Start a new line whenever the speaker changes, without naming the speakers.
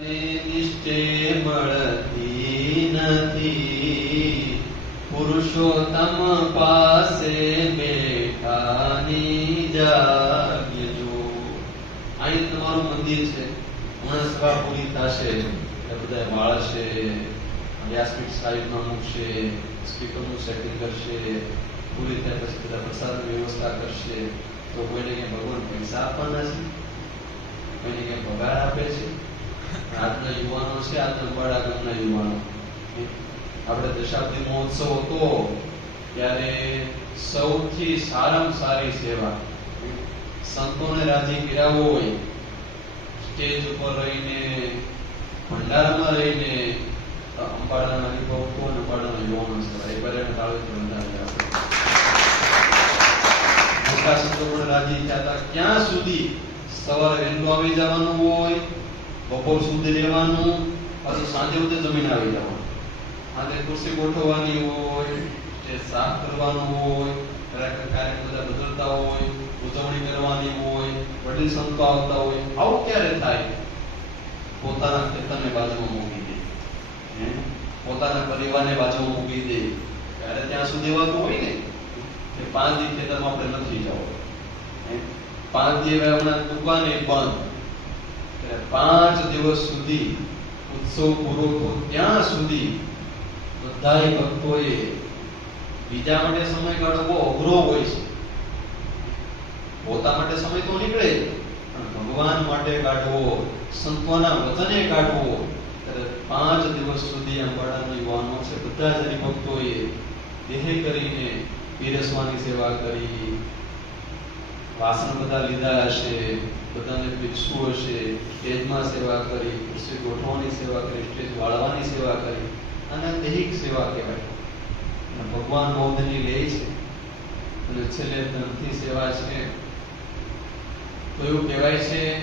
નિશ્ચે મળતી નથી. પુરુષોત્તમ પાસે તમારું મંદિર છે. હમણાં સભા પૂરી થશે. બધા વાળશે વ્યાસપીઠ સાહેબમાં મૂકશે. સ્પીકરનું સેટિંગ કરશે. પૂરી થયા પછી બધા પ્રસાદની વ્યવસ્થા કરશે. તો કોઈને કે ભગવાન પૈસા આપવાના છે? કોઈને કે પગાર આપે આજના યુવાનો છે આજના ગામના યુવાનો આપણે દશાબ્દી મહોત્સવ હતો ત્યારે સૌથી સારામાં સારી સેવા સંતોને રાજી કર્યા હોય, સ્ટેજ ઉપર રહીને, ભંડારામાં રહીને અંબાડાના હરિભક્તો અને અંબાડાના યુવાનો સેવા એ તાળીથી બંધાવી આપણે મોટા સંતો પણ રાજી થયા ક્યાં સુધી? સવારે વહેલું આવી જવાનું હોય બપોર સુધી રહેવાનું, પાછું સાંજે સુધી જમીન આવી જવાનું. આજે ખુરશી ગોઠવવાની હોય, જે સાફ કરવાનું હોય કાર્યક્રમ બધા બદલતા હોય, ઉજવણી કરવાની હોય, વડીલ સંતો આવતા હોય, આવું ક્યારે થાય? પોતાના ખેતરને બાજુમાં મૂકી દે? પોતાના પરિવારને બાજુમાં મૂકી દે. ત્યારે ત્યાં સુધી વાતું હોય ને? કે પાંચ દી ખેતરમાં આપણે નથી જવું પાંચ દી હવે હમણાં દુકાને બંધ. એટલે પાંચ દિવસ સુધી ઉત્સવ પૂરો થયો. ત્યાં સુધી બધાય ભક્તોએ બીજા માટે સમય કાઢવો બહુ અઘરો હોય છે. પોતા માટે સમય તો નીકળે પણ ભગવાન માટે કાઢવો, સંતોના વચને કાઢવો પાંચ દિવસ સુધી અંબાડાના યુવાનો છે, બધા જ હરિભક્તોએ દેહ કરીને પીરસવાની સેવા કરી. વાસણ બધા લીધા હશે બધાને ભિક્ષુ હશે સ્ટેજમાં સેવા કરી ખુરશી ગોઠવવાની સેવા કરી, સ્ટેજ વાળવાની સેવા કરી, અને દૈહિક સેવા કહેવાય. ભગવાન બૌદ્ધની લે છે. અને છેલ્લે ધનથી સેવા છે. તો એવું કહેવાય છે